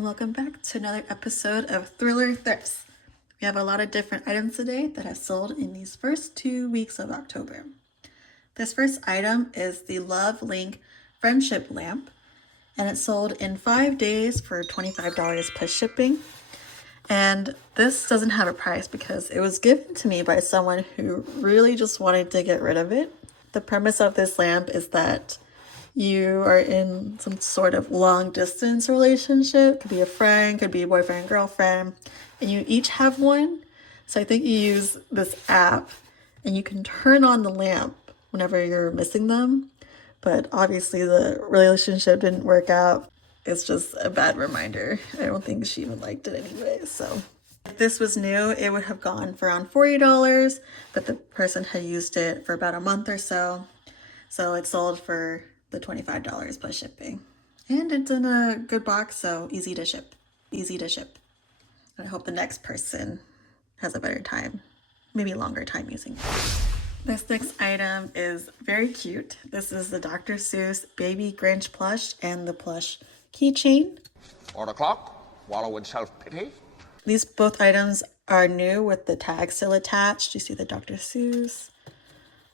and welcome back to another episode of Thriller Thrifts. We have a lot of different items today that have sold in these first 2 weeks of October. This first item is the Love Link Friendship Lamp, and it sold in 5 days for $25 plus shipping. And this doesn't have a price because it was given to me by someone who really just wanted to get rid of it. The premise of this lamp is that you are in some sort of long distance relationship. Could be a friend, could be a boyfriend, girlfriend, and you each have one. So I think you use this app and you can turn on the lamp whenever you're missing them. But obviously the relationship didn't work out. It's just a bad reminder. I don't think she even liked it anyway. So if this was new, it would have gone for around $40, but the person had used it for about a month or so. So it sold for the $25 plus shipping. And it's in a good box, so easy to ship. Easy to ship. And I hope the next person has a better time, maybe longer time using it. This next item is very cute. This is the Dr. Seuss Baby Grinch plush and the plush keychain. Order clock, wallow in self-pity. These both items are new with the tag still attached. You see the Dr. Seuss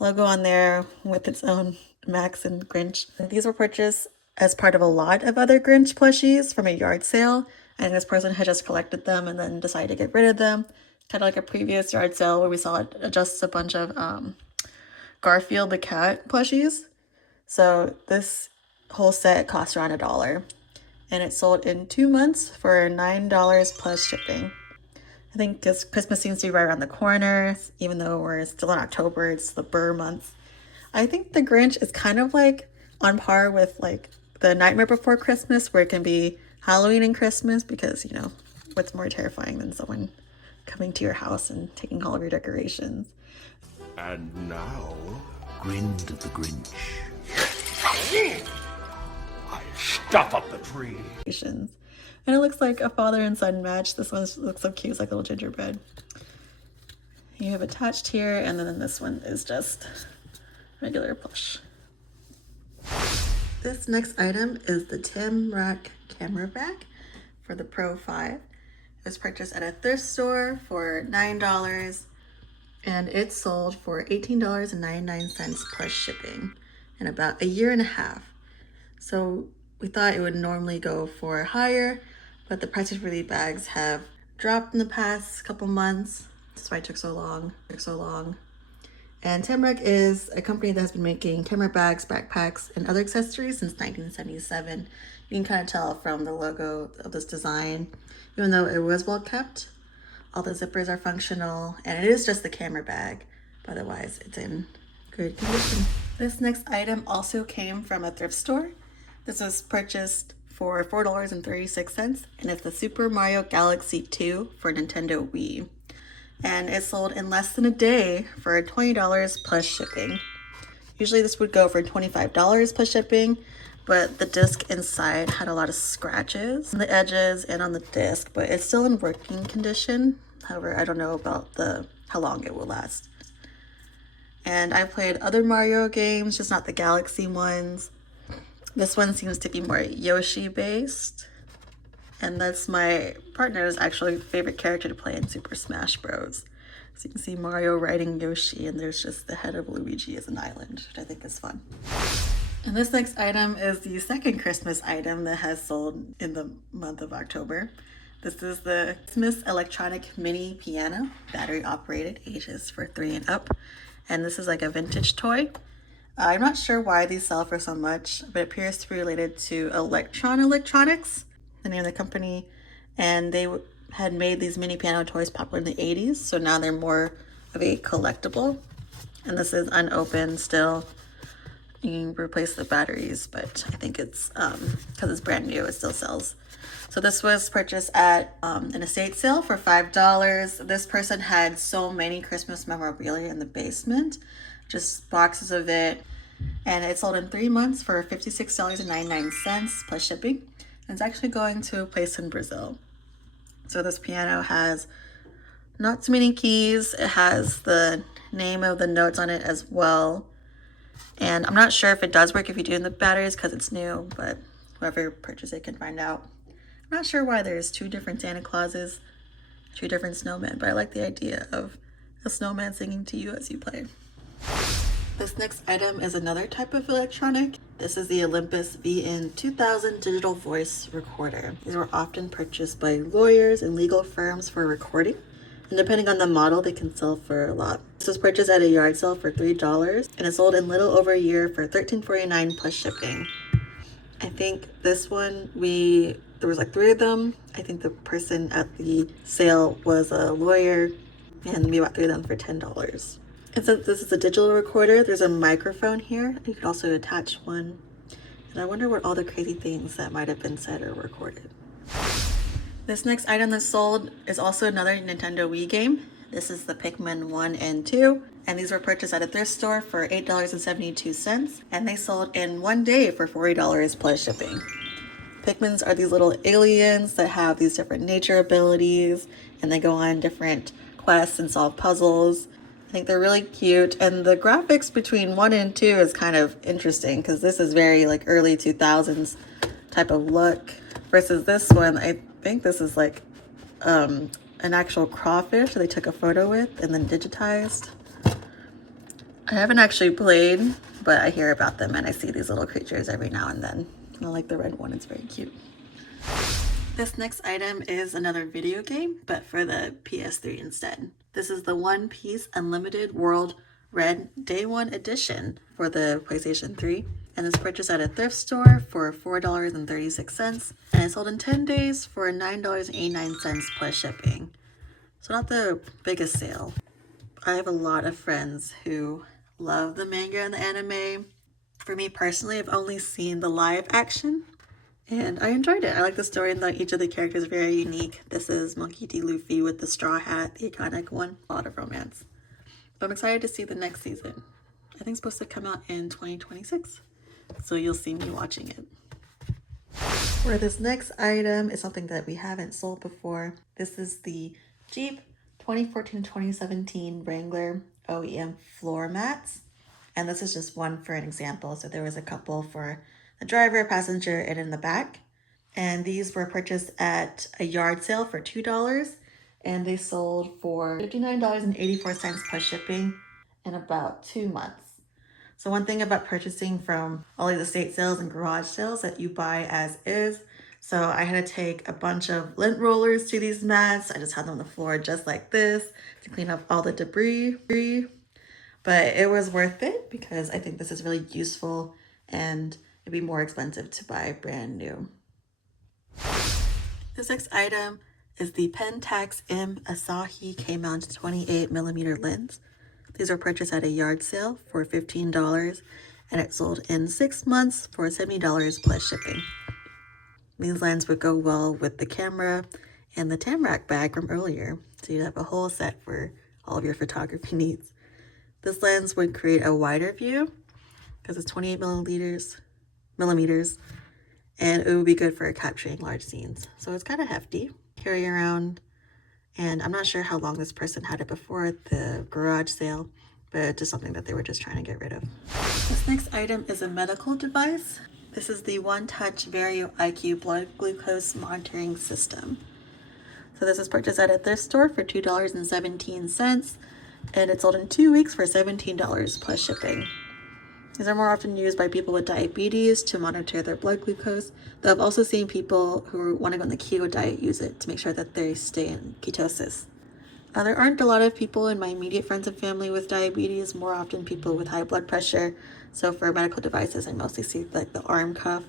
logo on there with its own Max and Grinch. These were purchased as part of a lot of other Grinch plushies from a yard sale, and this person had just collected them and then decided to get rid of them. Kind of like a previous yard sale where we saw just a bunch of Garfield the cat plushies. So this whole set cost around $1, and it sold in 2 months for $9 plus shipping. I think because Christmas seems to be right around the corner, even though we're still in October, it's the Burr month. I think the Grinch is kind of like on par with like the Nightmare Before Christmas, where it can be Halloween and Christmas, because, you know, what's more terrifying than someone coming to your house and taking all of your decorations. And now, grinned the Grinch. I stuff up the tree. And it looks like a father and son match. This one looks so cute. It's like a little gingerbread. You have attached here, and then this one is just regular plush. This next item is the Tim Rack camera bag for the Pro 5. It was purchased at a thrift store for $9, and it sold for $18.99 plus shipping in about a year and a half. So we thought it would normally go for higher, but the prices for these bags have dropped in the past couple months. That's why it took so long. And Timrack is a company that has been making camera bags, backpacks, and other accessories since 1977. You can kind of tell from the logo of this design, even though it was well kept. All the zippers are functional, and it is just the camera bag, but otherwise it's in good condition. This next item also came from a thrift store. This was purchased for $4.36, and it's the Super Mario Galaxy 2 for Nintendo Wii. And it sold in less than a day for $20 plus shipping. Usually this would go for $25 plus shipping, but the disc inside had a lot of scratches on the edges and on the disc, but it's still in working condition. However, I don't know about how long it will last. And I played other Mario games, just not the Galaxy ones. This one seems to be more Yoshi based. And that's my partner's actually favorite character to play in Super Smash Bros. So you can see Mario riding Yoshi, and there's just the head of Luigi as an island, which I think is fun. And this next item is the second Christmas item that has sold in the month of October. This is the Christmas electronic mini piano, battery operated, ages for 3 and up. And this is like a vintage toy. I'm not sure why these sell for so much, but it appears to be related to Electron Electronics, the name of the company, and they had made these mini piano toys popular in the 80s, so now they're more of a collectible. And this is unopened still. You can replace the batteries, but I think it's because it's brand new, it still sells. So this was purchased at an estate sale for $5. This person had so many Christmas memorabilia in the basement, just boxes of it, and it sold in 3 months for $56.99 plus shipping. And it's actually going to a place in Brazil. So this piano has not too many keys. It has the name of the notes on it as well. And I'm not sure if it does work if you do in the batteries because it's new, but whoever purchased it can find out. I'm Not sure why there's two different Santa Clauses, two different snowmen, but I like the idea of a snowman singing to you as you play. This next item is another type of electronic. This is the Olympus VN2000 digital voice recorder. These were often purchased by lawyers and legal firms for recording. And depending on the model, they can sell for a lot. This was purchased at a yard sale for $3 and it sold in little over a year for $13.49 plus shipping. I think this one, there was like 3 of them. I think the person at the sale was a lawyer and we bought 3 of them for $10. And since this is a digital recorder, there's a microphone here. You could also attach one. And I wonder what all the crazy things that might have been said or recorded. This next item that's sold is also another Nintendo Wii game. This is the Pikmin 1 and 2. And these were purchased at a thrift store for $8.72. And they sold in one day for $40 plus shipping. Pikmins are these little aliens that have these different nature abilities. And they go on different quests and solve puzzles. I think they're really cute, and the graphics between 1 and 2 is kind of interesting because this is very like early 2000s type of look versus this one. I think this is like an actual crawfish that they took a photo with and then digitized. I haven't actually played, but I hear about them and I see these little creatures every now and then. I like the red one, it's very cute. This next item is another video game, but for the PS3 instead. This is the One Piece Unlimited World Red Day 1 Edition for the PlayStation 3. And it's purchased at a thrift store for $4.36. And it sold in 10 days for $9.89 plus shipping. So not the biggest sale. I have a lot of friends who love the manga and the anime. For me personally, I've only seen the live action. And I enjoyed it. I like the story and that each of the characters is very unique. This is Monkey D. Luffy with the straw hat, the iconic one. A lot of romance. But I'm excited to see the next season. I think it's supposed to come out in 2026. So you'll see me watching it. For this next item is something that we haven't sold before. This is the Jeep 2014-2017 Wrangler OEM floor mats. And this is just one for an example. So there was a couple for the driver, passenger, and in the back. And these were purchased at a yard sale for $2. And they sold for $59.84 plus shipping in about 2 months. So one thing about purchasing from all of the estate sales and garage sales that you buy as is. So I had to take a bunch of lint rollers to these mats. I just had them on the floor just like this to clean up all the debris. But it was worth it because I think this is really useful and it'd be more expensive to buy brand new. This next item is the Pentax M Asahi K-mount 28mm lens. These were purchased at a yard sale for $15 and it sold in 6 months for $70 plus shipping. These lenses would go well with the camera and the Tamrac bag from earlier, so you'd have a whole set for all of your photography needs. This lens would create a wider view because it's 28 millimeters, and it would be good for capturing large scenes. So it's kind of hefty, carry around, and I'm not sure how long this person had it before the garage sale, but just something that they were just trying to get rid of. This next item is a medical device. This is the One Touch Vario IQ blood glucose monitoring system. So this was purchased at a thrift store for $2.17, and it sold in 2 weeks for $17 plus shipping. These are more often used by people with diabetes to monitor their blood glucose, though I've also seen people who want to go on the keto diet use it to make sure that they stay in ketosis. There aren't a lot of people in my immediate friends and family with diabetes, more often people with high blood pressure. So for medical devices, I mostly see like the arm cuff.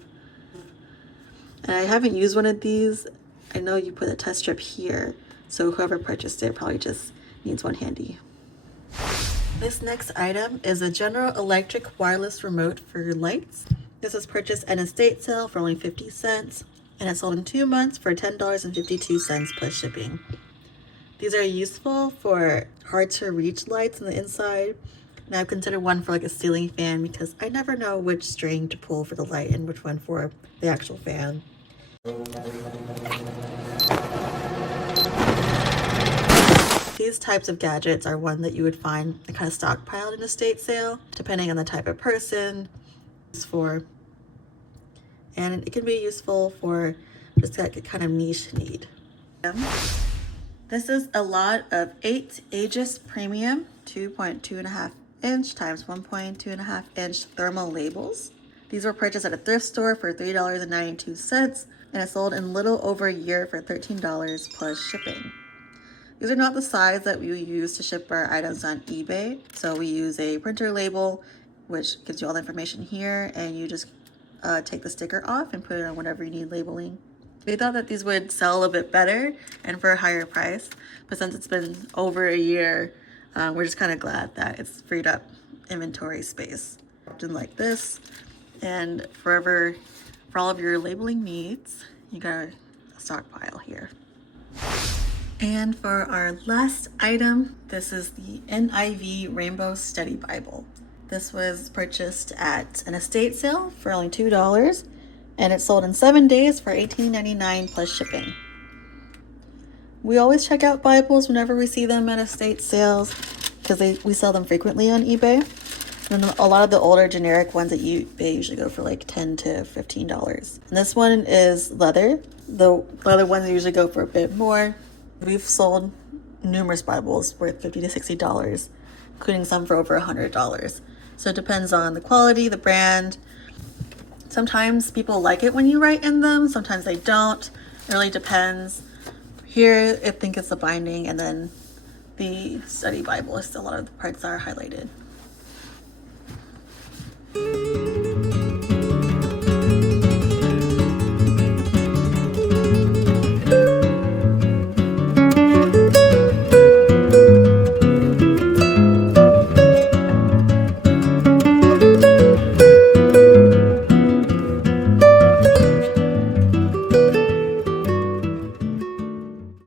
And I haven't used one of these. I know you put a test strip here, so whoever purchased it probably just needs one handy. This next item is a General Electric wireless remote for your lights. This was purchased at an estate sale for only 50 cents, and it sold in 2 months for $10.52 plus shipping. These are useful for hard to reach lights on the inside, and I've considered one for like a ceiling fan because I never know which string to pull for the light and which one for the actual fan. These types of gadgets are one that you would find kind of stockpiled in a estate sale, depending on the type of person it's for. And it can be useful for It's got a kind of niche need. This is a lot of 8 Aegis Premium 2.2.5 inch times 1.2.5 inch thermal labels. These were purchased at a thrift store for $3.92 and it's sold in little over a year for $13 plus shipping. These are not the size that we use to ship our items on eBay. So we use a printer label, which gives you all the information here, and you just take the sticker off and put it on whatever you need labeling. We thought that these would sell a bit better and for a higher price, but since it's been over a year, we're just kind of glad that it's freed up inventory space. Something like this, and for all of your labeling needs, you got a stockpile here. And for our last item, this is the NIV Rainbow Study Bible. This was purchased at an estate sale for only $2, and it's sold in 7 days for $18.99 plus shipping. We always check out Bibles whenever we see them at estate sales because we sell them frequently on eBay. And a lot of the older generic ones at eBay usually go for like $10 to $15. And this one is leather. The leather ones usually go for a bit more. We've sold numerous Bibles worth $50 to $60, including some for over $100. So it depends on the quality, the brand. Sometimes people like it when you write in them, sometimes they don't. It really depends. Here, I think it's the binding, and then the study Bible is a lot of the parts that are highlighted.